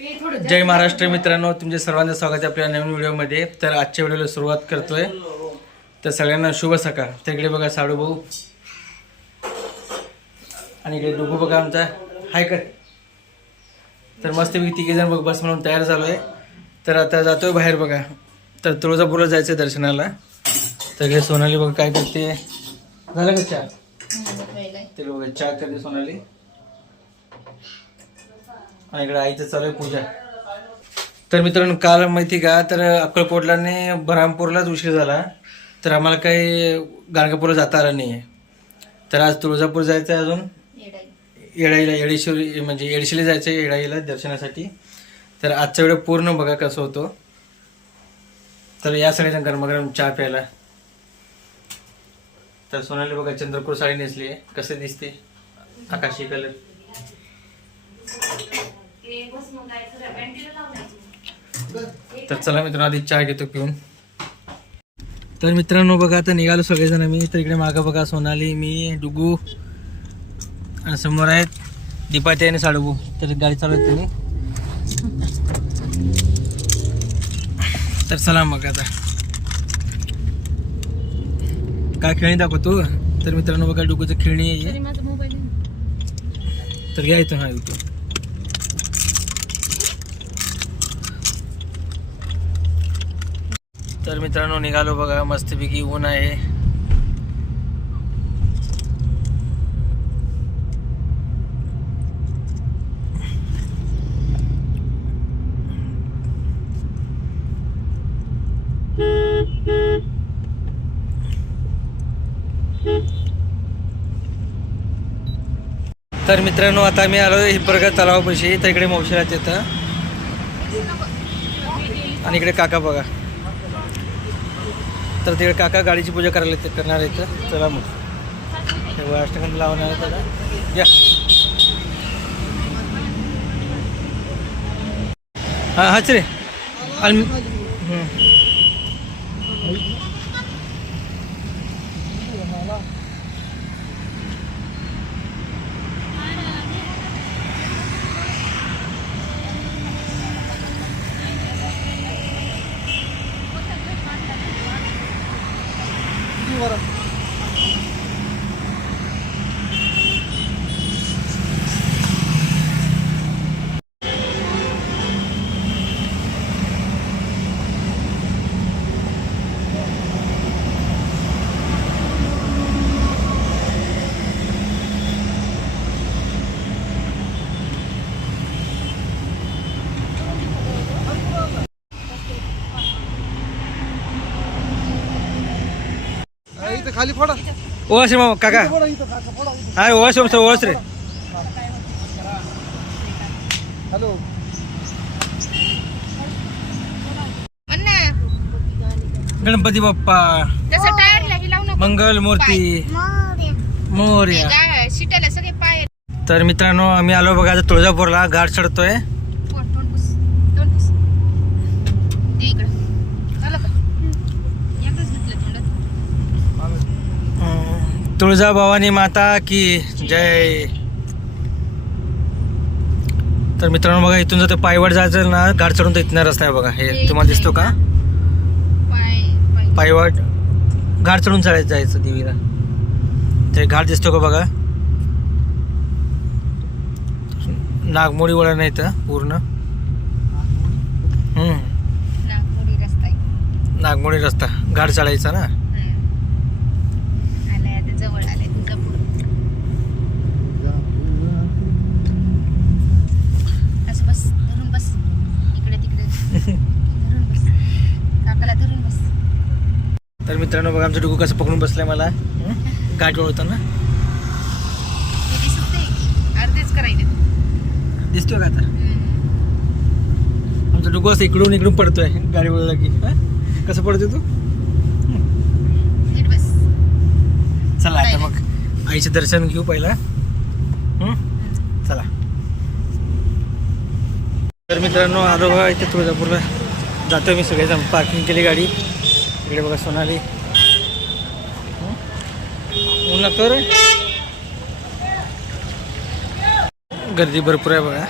जय महाराष्ट्र मित्रांनो तुमचे सर्वांचं स्वागत आहे आपल्या नवीन व्हिडिओमध्ये. तर आजच्या व्हिडिओला सुरुवात करतोय. तर सगळ्यांना शुभ सकाळ. तर इकडे बघा साडू भाऊ. आणि इकडे डुगू बघा आमचा. हाय कर तर मस्तपैकी तिघे जण बघ बस म्हणून तयार झालोय. तर आता जातोय बाहेर बघा. तर तुळजापूरला जायचं दर्शनाला. तर इकडे सोनाली बघा काय करते? झालं का चहा? ते बघा चहा करते सोनाली. आणि इकडे आईचं चालू आहे पूजा. तर मित्रांनो काल माहिती का? तर अक्कलकोटलाने बऱ्हामपूरलाच उशीर झाला. तर आम्हाला काही गाणगापूरला जाता आलं नाही आहे तर आज तुळजापूर जायचं आहे अजून येडाईला येडेश्वरी म्हणजे येडशीला जायचं आहे येडाईला दर्शनासाठी. तर आजचा वेळ पूर्ण बघा कसं होतो. तर या सगळ्याजण गरमागरम चहा प्यायला. तर सोनाली बघा चंद्रपूर साडी नेसली आहे कसं दिसते? आकाशी कलर तर चला मित्रांनो आधी चहा घेतो पिऊन. तर मित्रांनो बघा आता निघालो सगळेजण मी. तर इकडे मागं बघा सोनाली मी डुगू आणि समोर आहेत दीपाती आणि साडूबू. तर गाडी चालवत तुम्ही. तर चला मग आता. काय खेळणी दाखवतो? तर मित्रांनो बघा डुगूचं खेळणी आहे. तर घ्या इथून हा इथून तर मित्रांनो निघालो बघा. मस्तपैकी ऊन आहे. तर मित्रांनो आता मी आलो हिप्रगा तलावापाशी. तर इकडे मावशीला येतं. आणि इकडे काका बघा. तर तिकडे काका गाडीची पूजा करायला येते करणार आहेत. चला मग. तेव्हा अष्टखंड लावणार आहे त्याला. या. हा हाच रे आणि हम्म. इथं खाली फोडा. ओवास रे मामा काका. फोडा इथं काका फोडा इथं. हाय ओवास ओवास रे. हॅलो. गणपती बाप्पा. तसं टायरला हे लावू नको. मंगल मूर्ती. मोर्या. शिट्याला सगळे पाय. तर मित्रांनो आम्ही आलो बघा आता तुळजापूरला. गाठ चढतोय. तुळजा भवानी माता की जय. तर मित्रांनो बघा इथून जर ते पायवाट जायचं ना गाठ चढून तर इथनं रस्ता आहे बघा. हे तुम्हाला दिसतो का? पाय पाय. पायवाट घाट चढून चढायचं जायचं देवीला. ते घाट दिसतो का बघा? नागमोडी वळण आहे इथं पूर्ण. नागमोडी. रस्ता घाट चढायचा ना हं. आलाय आता जवळ आलाय तुळजापूर असं बस धरून बस इकडे तिकडे धरून बस काकाला धरून बस तर मित्रांनो बघा आमचं डुकू कसं पकडून बसलाय मला. नाही अर्धेच करायचे. दिसतोय का आता. आमचं डुकू असं इकडून इकडून पडतोय गाडी वळला की हं? कसं पडतोय तू? चला आता मग. आईचं दर्शन घेऊ पहिला? चला. तर मित्रांनो आलो बघा इथे तुळजापूरला जातो मी सगळेजण. पार्किंग केली गाडी. इकडे बघा सोनाली ऊन लागतो रे गर्दी भरपूर आहे बघा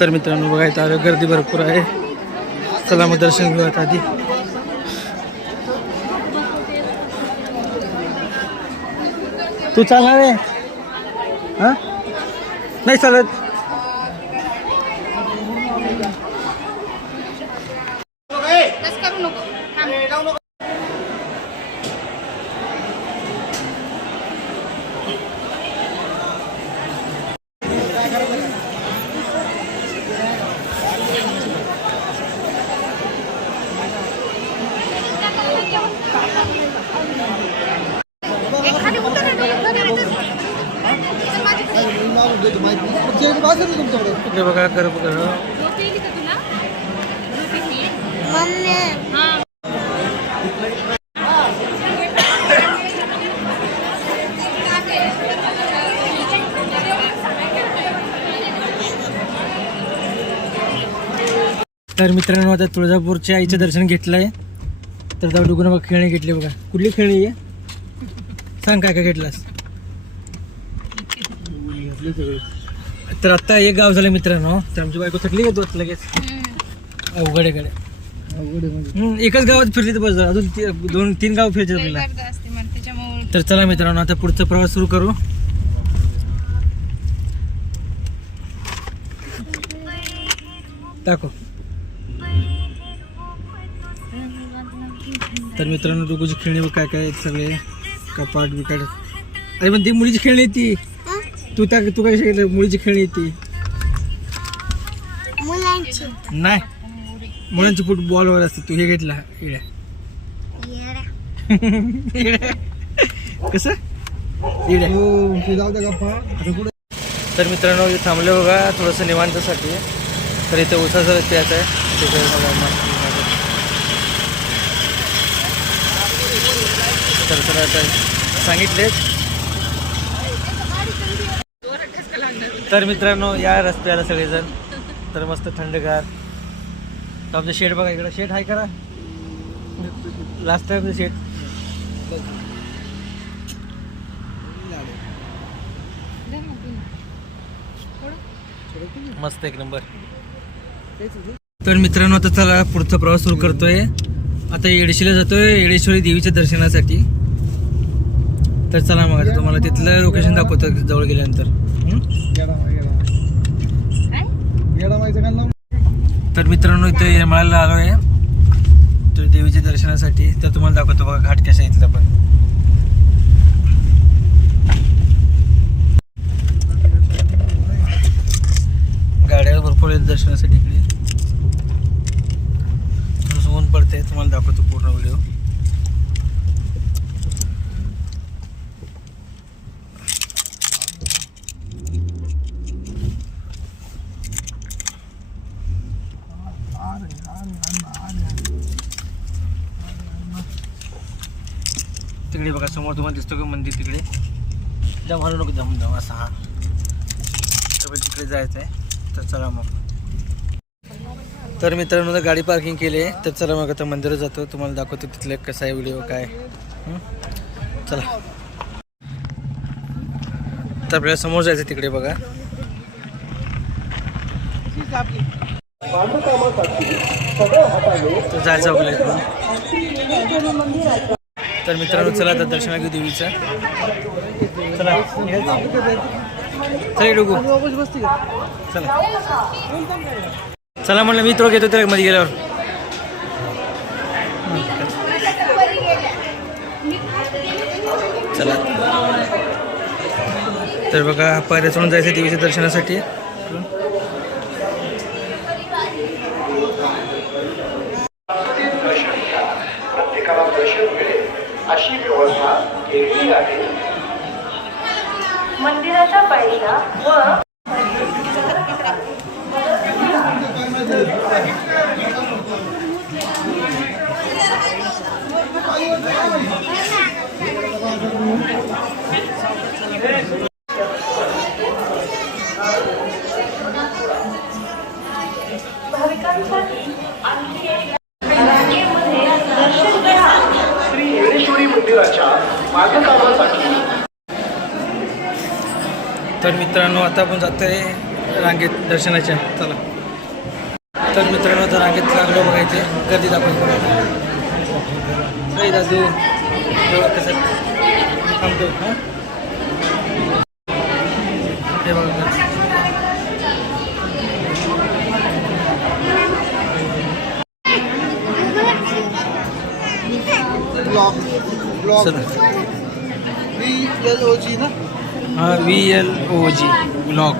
तर मित्रांनो बघायचं आलं गर्दी भरपूर आहे. चला मग दर्शन घेऊ आता आधी. तू चालणार आहे? हा? नाही चालत. करू नको थांब. ए, खाली उतर ना, डोळे बघा, इथंच. इथं माझ्याकडे. तुमच्याकडे बघा कर बघा झोप येईल का तुला? झोप येते? हा. तर मित्रांनो आता तुळजापूरच्या आईचं दर्शन घेतलं आहे तर आता डुगून बघा खेळणी घेतली बघा. कुठली खेळणी आहे? सांग काय काय घेतलास? तर आता एक गाव झालं मित्रांनो. तर आमची बायको थकली का तू लगेच. अवघड आहे म्हणजे. हम्म, एकच गावात फिरली तर बस झालं. अजून ती- दोन तीन गाव आपल्याला. त्याच्यामुळे. तर चला मित्रांनो आता पुढचा प्रवास सुरू करू. टाको. तर मित्रांनो डुगूची खेळणी बघ काय काय आहेत सगळे. कपाट बिकाट अरे पण ती मुलीची खेळणी आहे ती. तू त्या तू काय सांगितलं? मुलीची खेळणी आहे ती. मुलांची. नाही. मुलांची फुटबॉलवर असते तू. हे घेतला. इड्या इड्या. कसं? इड्या हो जाऊ द्या गप्पा. तर मित्रांनो इथे थांबले बघा. थोडंसं निवांतासाठी. तर इथे उसाचं प्यायचं आहे. तिथे. तर आता सांगितले तर मित्रांनो या रस्त्याला सगळेजण. तर मस्त थंडगार. तर आमचं शेड बघा इकडं. शेड आहे करा. Last time shed. मस्त एक नंबर. तर मित्रांनो आता चला पुढचा प्रवास सुरू करतोय. आता येडेशीला जातोय येडेश्वरी देवीच्या दर्शनासाठी. तर चला मग आता तुम्हाला तिथलं लोकेशन दाखवतो जवळ गेल्यानंतर. तर मित्रांनो इथं येमाळ्याला आलो आहे तर देवीच्या दर्शनासाठी. तर तुम्हाला दाखवतो बघा घाट कशा इथलं इथला पण गाड्या भरपूर आहेत दर्शनासाठी इकडे थोडंसं ऊन पडतंय तुम्हाला दाखवतो पूर्ण व्हिडिओ तिकडे बघा समोर तुम्हाला दिसतो का मंदिर तिकडे? जम हलू नको जम जम असा हा. तर तिकडे जायचं आहे तर चला मग. तर मित्रांनो जर गाडी पार्किंग केली आहे तर चला मग आता मंदिरात जातो. तुम्हाला दाखवतो तिथले कसा आहे व्हिडिओ काय. चला. तर आपल्याला समोर जायचं तिकडे बघा. तर जायचं आपल्याला तर मित्रांनो चला आता दर्शना घेऊ देवीचं. चला. चला चला. चला म्हणलं मी तो घेतो त्याला मध्ये गेल्यावर. चला. तर बघा पायऱ्या चढून जायचं देवीच्या दर्शनासाठी. अशी व्यवस्था केलेली आहे. मंदिराच्या पायऱ्या व भाविकांसाठी आणखी एक रांगेमध्ये दर्शन घ्या श्री येडेश्वरी मंदिराच्या बांधकामासाठी तर मित्रांनो आता आपण जातोय रांगेत दर्शनाच्या. चला. तर मित्रांनो आता रांगेत लागलो बघायचे गर्दी दाखवायची काही दादू. कसं थांबतो. हां? बघा गर्दी. ब्लॉक ब्लॉक चला एल ओ जी ना हा V L O G block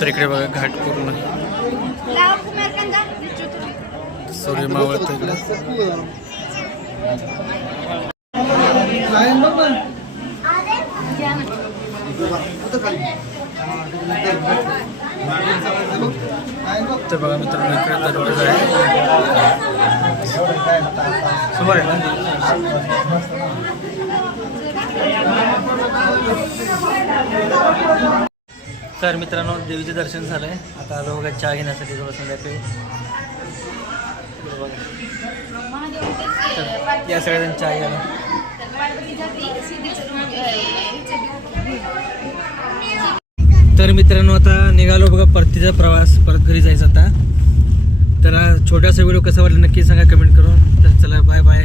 तर इकडे बघा घाट पूर्ण सूर्य मावळतो इकडे तर बघा मित्रांनो इकडे दरवाजा आहे समोर आहे ना? तर मित्रांनो देवीचे दर्शन झालंय. आता आलो बघा चहा घेण्यासाठी थोडं संध्याकाळी. या सगळ्या चहा घ्यायला तर मित्रांनो आता निघालो बघा परतीचा प्रवास परत घरी जायचा आता. तर छोटासा व्हिडिओ कसा वाटला नक्की सांगा कमेंट करून. तर चला बाय बाय